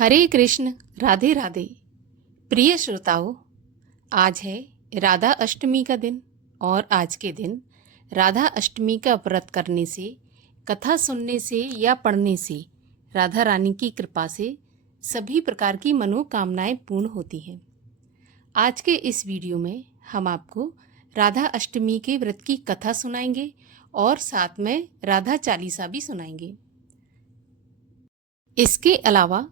हरे कृष्ण, राधे राधे। प्रिय श्रोताओं, आज है राधा अष्टमी का दिन और आज के दिन राधा अष्टमी का व्रत करने से, कथा सुनने से या पढ़ने से राधा रानी की कृपा से सभी प्रकार की मनोकामनाएं पूर्ण होती हैं। आज के इस वीडियो में हम आपको राधा अष्टमी के व्रत की कथा सुनाएंगे और साथ में राधा चालीसा भी सुनाएंगे। इसके अलावा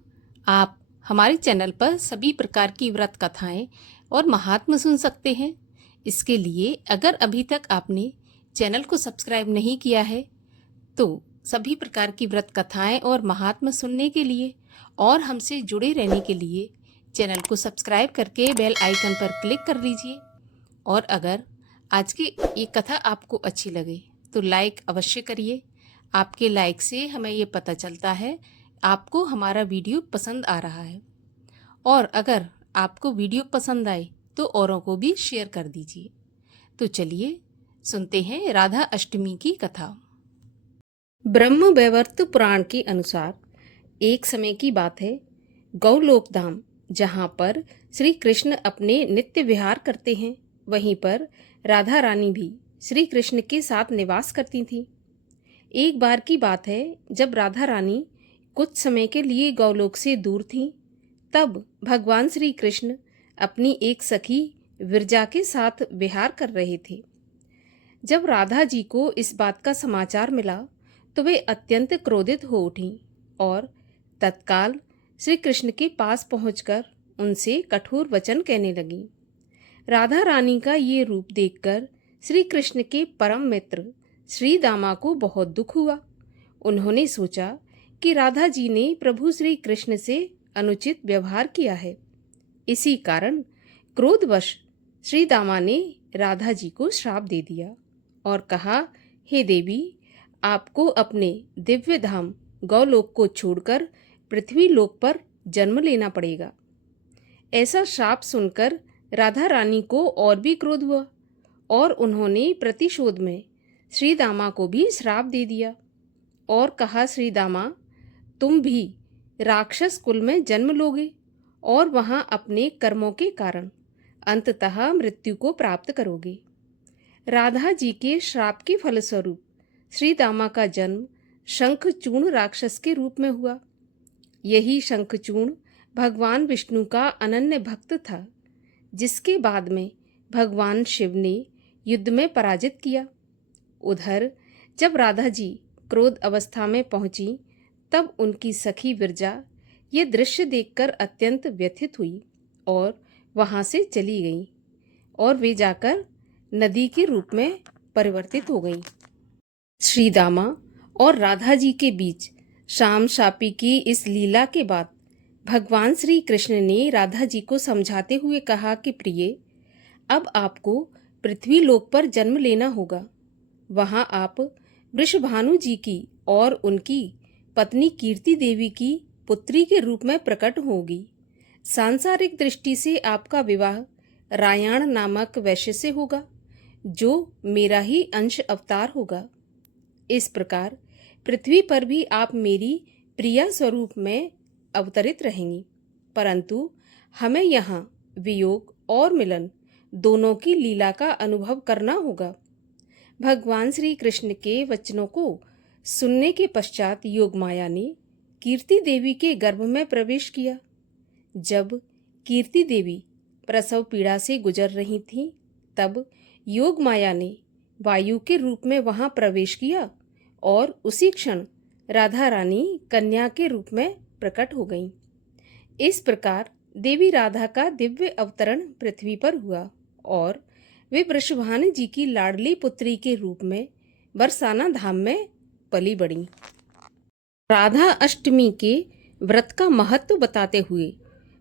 आप हमारे चैनल पर सभी प्रकार की व्रत कथाएं और महात्म्य सुन सकते हैं। इसके लिए अगर अभी तक आपने चैनल को सब्सक्राइब नहीं किया है तो सभी प्रकार की व्रत कथाएं और महात्म्य सुनने के लिए और हमसे जुड़े रहने के लिए चैनल को सब्सक्राइब करके बेल आइकन पर क्लिक कर लीजिए। और अगर आज की ये कथा आपको अच्छी लगे तो लाइक अवश्य करिए। आपके लाइक से हमें ये पता चलता है आपको हमारा वीडियो पसंद आ रहा है। और अगर आपको वीडियो पसंद आए तो औरों को भी शेयर कर दीजिए। तो चलिए सुनते हैं राधा अष्टमी की कथा। ब्रह्म वैवर्त पुराण के अनुसार एक समय की बात है, गौलोक धाम जहाँ पर श्री कृष्ण अपने नित्य विहार करते हैं, वहीं पर राधा रानी भी श्री कृष्ण के साथ निवास करती थीं। एक बार की बात है, जब राधा रानी कुछ समय के लिए गौलोक से दूर थीं, तब भगवान श्री कृष्ण अपनी एक सखी विरजा के साथ विहार कर रहे थे। जब राधा जी को इस बात का समाचार मिला तो वे अत्यंत क्रोधित हो उठीं और तत्काल श्री कृष्ण के पास पहुंचकर उनसे कठोर वचन कहने लगीं। राधा रानी का ये रूप देखकर श्री कृष्ण के परम मित्र श्री दामा को बहुत दुख हुआ। उन्होंने सोचा कि राधा जी ने प्रभु श्री कृष्ण से अनुचित व्यवहार किया है। इसी कारण क्रोधवश श्री दामा ने राधा जी को श्राप दे दिया और कहा, हे देवी, आपको अपने दिव्य धाम गौलोक को छोड़कर पृथ्वी लोक पर जन्म लेना पड़ेगा। ऐसा श्राप सुनकर राधा रानी को और भी क्रोध हुआ और उन्होंने प्रतिशोध में श्री दामा को भी श्राप दे दिया और कहा, श्री दामा, तुम भी राक्षस कुल में जन्म लोगे और वहां अपने कर्मों के कारण अंततः मृत्यु को प्राप्त करोगे। राधा जी के श्राप के फलस्वरूप श्री दामा का जन्म शंखचूर्ण राक्षस के रूप में हुआ। यही शंखचूर्ण भगवान विष्णु का अनन्य भक्त था, जिसके बाद में भगवान शिव ने युद्ध में पराजित किया। उधर जब राधा जी क्रोध अवस्था में पहुंची तब उनकी सखी विरजा ये दृश्य देखकर अत्यंत व्यथित हुई और वहां से चली गई और वे जाकर नदी के रूप में परिवर्तित हो गई। श्री दामा और राधा जी के बीच शाम शापी की इस लीला के बाद भगवान श्री कृष्ण ने राधा जी को समझाते हुए कहा कि प्रिय, अब आपको पृथ्वी लोक पर जन्म लेना होगा। वहां आप वृषभानु जी की और उनकी पत्नी कीर्ति देवी की पुत्री के रूप में प्रकट होगी। सांसारिक दृष्टि से आपका विवाह रायण नामक वैश्य से होगा, जो मेरा ही अंश अवतार होगा। इस प्रकार पृथ्वी पर भी आप मेरी प्रिया स्वरूप में अवतरित रहेंगी, परंतु हमें यहाँ वियोग और मिलन दोनों की लीला का अनुभव करना होगा। भगवान श्री कृष्ण के वचनों को सुनने के पश्चात योगमाया ने कीर्ति देवी के गर्भ में प्रवेश किया। जब कीर्ति देवी प्रसव पीड़ा से गुजर रही थीं, तब योगमाया ने वायु के रूप में वहां प्रवेश किया और उसी क्षण राधा रानी कन्या के रूप में प्रकट हो गईं। इस प्रकार देवी राधा का दिव्य अवतरण पृथ्वी पर हुआ और वे वृषभानु जी की लाडली पुत्री के रूप में बरसाना धाम में पली बढ़ी। राधा अष्टमी के व्रत का महत्व बताते हुए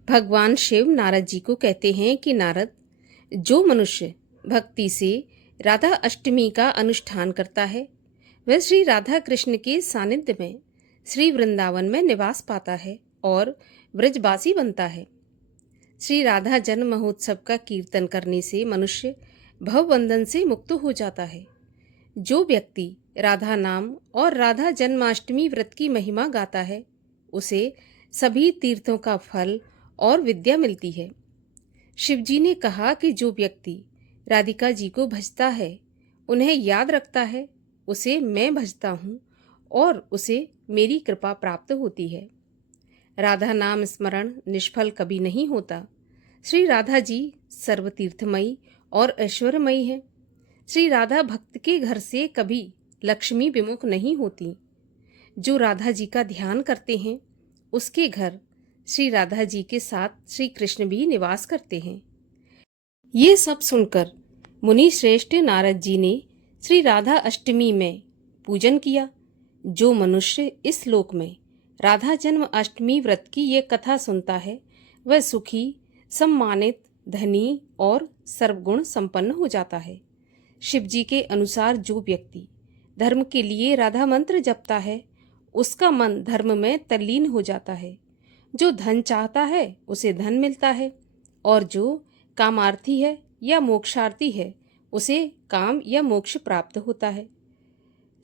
भगवान शिव नारद जी को कहते हैं कि नारद, जो मनुष्य भक्ति से राधा अष्टमी का अनुष्ठान करता है वह श्री राधा कृष्ण के सानिध्य में श्री वृंदावन में निवास पाता है और व्रजवासी बनता है। श्री राधा जन्म महोत्सव का कीर्तन करने से मनुष्य भवबंधन से मुक्त हो जाता है। जो व्यक्ति राधा नाम और राधा जन्माष्टमी व्रत की महिमा गाता है, उसे सभी तीर्थों का फल और विद्या मिलती है। शिवजी ने कहा कि जो व्यक्ति राधिका जी को भजता है, उन्हें याद रखता है, उसे मैं भजता हूँ और उसे मेरी कृपा प्राप्त होती है। राधा नाम स्मरण निष्फल कभी नहीं होता। श्री राधा जी सर्वतीर्थमयी और ऐश्वर्यमयी है। श्री राधा भक्त के घर से कभी लक्ष्मी विमुख नहीं होती। जो राधा जी का ध्यान करते हैं, उसके घर श्री राधा जी के साथ श्री कृष्ण भी निवास करते हैं। ये सब सुनकर मुनि श्रेष्ठ नारद जी ने श्री राधा अष्टमी में पूजन किया। जो मनुष्य इस लोक में राधा जन्म अष्टमी व्रत की ये कथा सुनता है, वह सुखी, सम्मानित, धनी और सर्वगुण संपन्न हो जाता है। शिवजी के अनुसार जो व्यक्ति धर्म के लिए राधा मंत्र जपता है, उसका मन धर्म में तल्लीन हो जाता है। जो धन चाहता है, उसे धन मिलता है, और जो कामार्थी है या मोक्षार्थी है, उसे काम या मोक्ष प्राप्त होता है।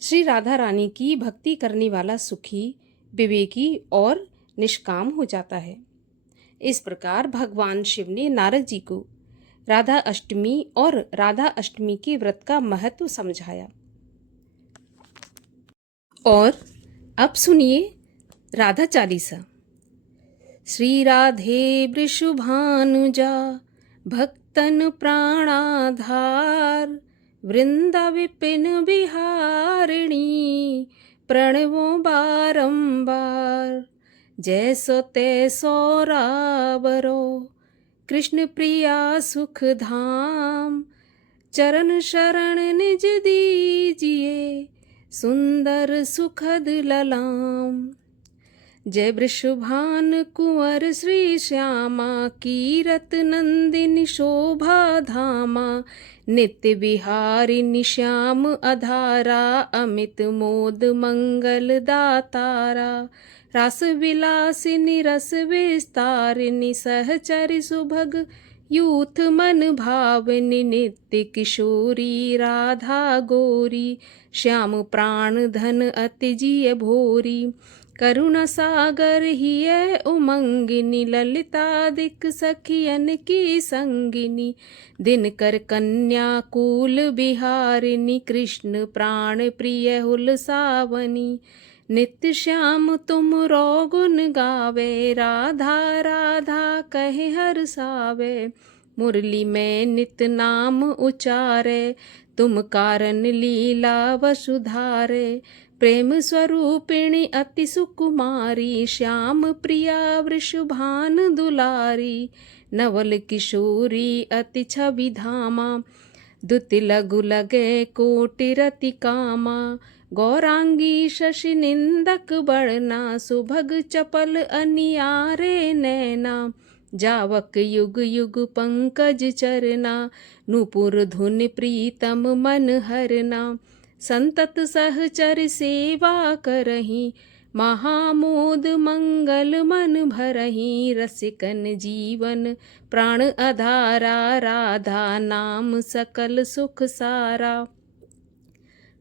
श्री राधा रानी की भक्ति करने वाला सुखी, विवेकी और निष्काम हो जाता है। इस प्रकार भगवान शिव ने नारद जी को राधा अष्टमी और राधा अष्टमी के व्रत का महत्व समझाया। और अब सुनिए राधा चालीसा। श्री राधे वृषभानुजा भक्तन प्राणाधार, वृंदा विपिन बिहारिणी प्रणवो बारंबार। जैसो तैसो रावरो कृष्ण प्रिया सुख धाम, चरण शरण निज दीजिए सुंदर सुखद ललाम। जय वृषभान कुंवर श्री श्यामा, कीरत नंदिनी शोभा धामा। नित्य विहारिणी श्याम अधारा, अमित मोद मंगल दातारा। रस विलासिनी रस विस्तारिणी, सहचरि सुभग यूथ मन भावनी। नित्य किशोरी राधा गोरी, श्याम प्राण धन अति जिय भोरी। करुणा सागर हिय उमंगिनी, ललितादिक सखियन की संगिनी। दिनकर कन्या कुल बिहारिणी, कृष्ण प्राण प्रिय हुल सावनी। नित्य श्याम तुम रो गुण गावे, राधा राधा कहे हर सावे। मुरली में नित नाम उचारे, तुम कारण लीला वसुधारे। प्रेम स्वरूपिणी अति सुकुमारी, श्याम प्रिया वृषभान दुलारी। नवल किशोरी अति छवि धामा, दुति लघु लगे कोटि रति कामा। गौरांगी शशि निंदक बड़ना, सुभग चपल अनियारे नैना। जावक युग युग पंकज चरना, नूपुर धुन प्रीतम मन हरना। संतत सहचर सेवा करही, महामोद मंगल मन भरही। रसिकन जीवन प्राण आधारा, राधा नाम सकल सुख सारा।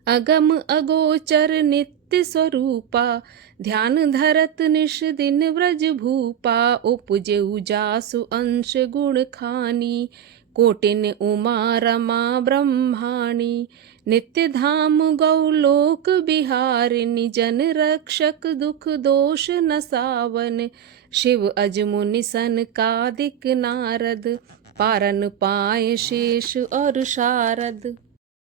अगम अगोचर नित्य स्वरूपा, ध्यान धरत निश दिन व्रज भूपा। उपजे उजासु अंश गुण खानी, कोटिन उमा रमा ब्रह्माणी। नित्य धाम गौलोक बिहारिणी, जन रक्षक दुख दोष नसावन। शिव अजमुनि सनकादिक नारद, पारन पाए शेष और शारद।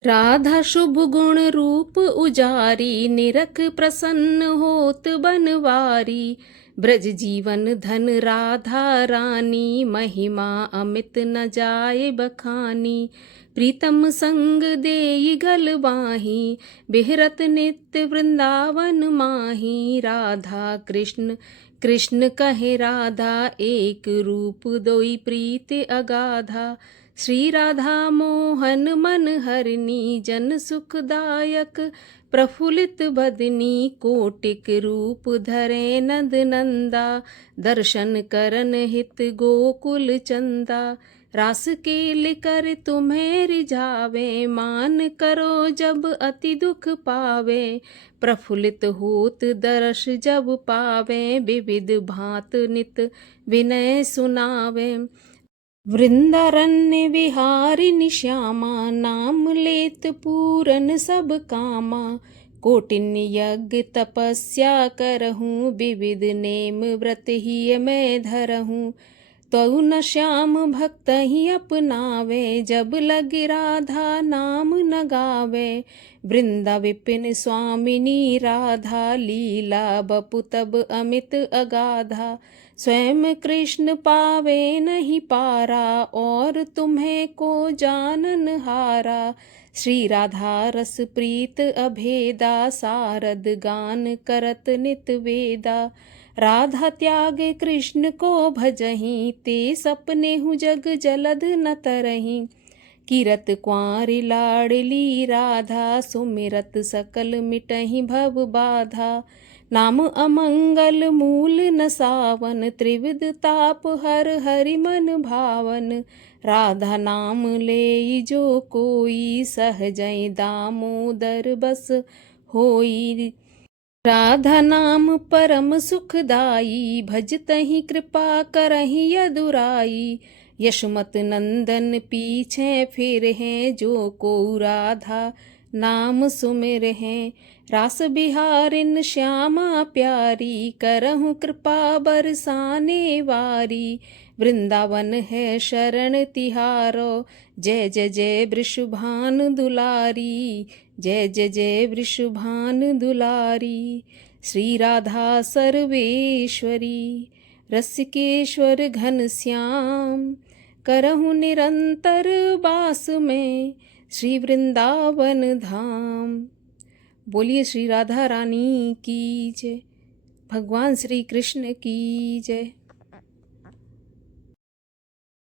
राधा शुभ गुण रूप उजारी, निरख प्रसन्न होत बनवारी। ब्रज जीवन धन राधा रानी, महिमा अमित न जाए बखानी। प्रीतम संग देई गल बाही, बिहरत नित्य वृंदावन माही। राधा कृष्ण कृष्ण कहे राधा, एक रूप दोई प्रीत अगाधा। श्री राधा मोहन मन हरिणी, जन सुखदायक प्रफुल्लित बदनी। कोटिक रूप धरे नंद नंदा, दर्शन करन हित गोकुल चंदा। रास केल कर तुम्हें रिझावे, मान करो जब अति दुख पावे। प्रफुल्लित होत दर्श जब पावे, विविध भांत नित विनय सुनावे। वृंदारण्य विहारिणि श्यामा, नाम लेत पूरन सब कामा। कोटिन्य यज्ञ तपस्या करहूँ, विविध नेम व्रत ही मैं धरहूँ। त्वउ न श्याम भक्त ही अपनावे, जब लग राधा नाम न गावे। वृंदा विपिन स्वामिनी राधा, लीला बपु तब अमित अगाधा। स्वयं कृष्ण पावे नहीं पारा, और तुम्हें को जानन हारा। श्री राधा रस प्रीत अभेदा, सारद गान करत नित वेदा। राधा त्याग कृष्ण को भजहीं, ते सपने हूँ जग जलद न तरहीं। कीरत कुंवारी लाडली राधा, सुमिरत सकल मिटहि भव बाधा। नाम अमंगल मूल न सावन, त्रिविध ताप हर हरि मन भावन। राधा नाम ले जो कोई, सहजै दामोदर बस होई। राधा नाम परम सुखदाई, भजतहि कृपा करहि यदुराई। यशमत नंदन पीछे फिर हैं, जो को राधा नाम सुमिर हैं। रास बिहारिन श्यामा प्यारी, करहूँ कृपा बरसाने वारी। वृंदावन है शरण तिहारो, जय जय जय वृषभान दुलारी। जय जय जय वृषभान दुलारी। श्री राधा सर्वेश्वरी, रसिकेश्वर घनश्याम। करहूँ निरंतर बास में, श्री वृंदावन धाम। बोलिए श्री राधा रानी की जय, भगवान श्री कृष्ण की जय।